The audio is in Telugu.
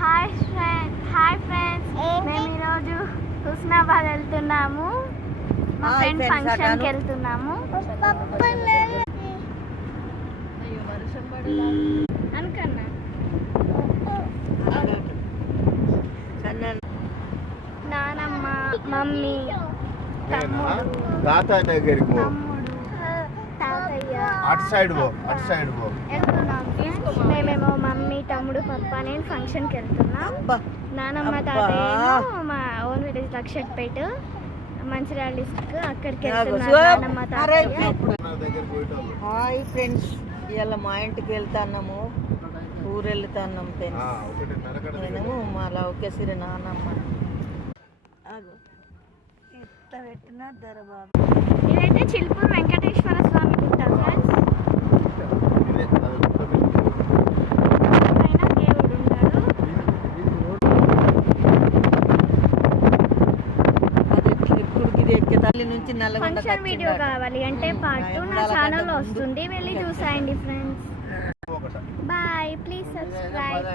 హాయ్ ఫ్రెండ్స్, మేము ఈరోజు హుస్నాబాద్ వెళ్తున్నాము. మా ఫ్రెండ్ ఫంక్షన్కి వెళ్తున్నాము. అనుకన్నా నానమ్మ, మమ్మీ, తాతయ్య మేమేమో మమ్మీ, తమ్ముడు, పప్ప, నేను ఫంక్షన్కి వెళ్తున్నాం. నానమ్మ, తాతయ్య మా own village Luxettipet, Mancherial district, అక్కడికి వెళ్తున్నాం. నానమ్మ, తాతయ్య. హాయ్ ఫ్రెండ్స్, ఇవాళ మా ఇంటికి వెళ్తున్నాము. ఊరు వెళ్తున్నాం ఫ్రెండ్స్. నేను మా లౌకేసిరి నానమ్మ ఎట్లా పెట్టినా దరబాబు. ఇదైతే చిల్పూర్ వెంకటేశ్వర స్వామి గుట్ట ఫ్రెండ్స్. పైన దేవుడు ఉన్నాడు. ఇప్పుడు ఇది ఎక్కే తల్లి నుంచి నల్లగొండ ఫంక్షన్ వీడియో కావాలి అంటే పార్ట్ 2 నా ఛానల్లో వస్తుంది, వెళ్ళి చూసాయండి ఫ్రెండ్స్. Bye, please subscribe.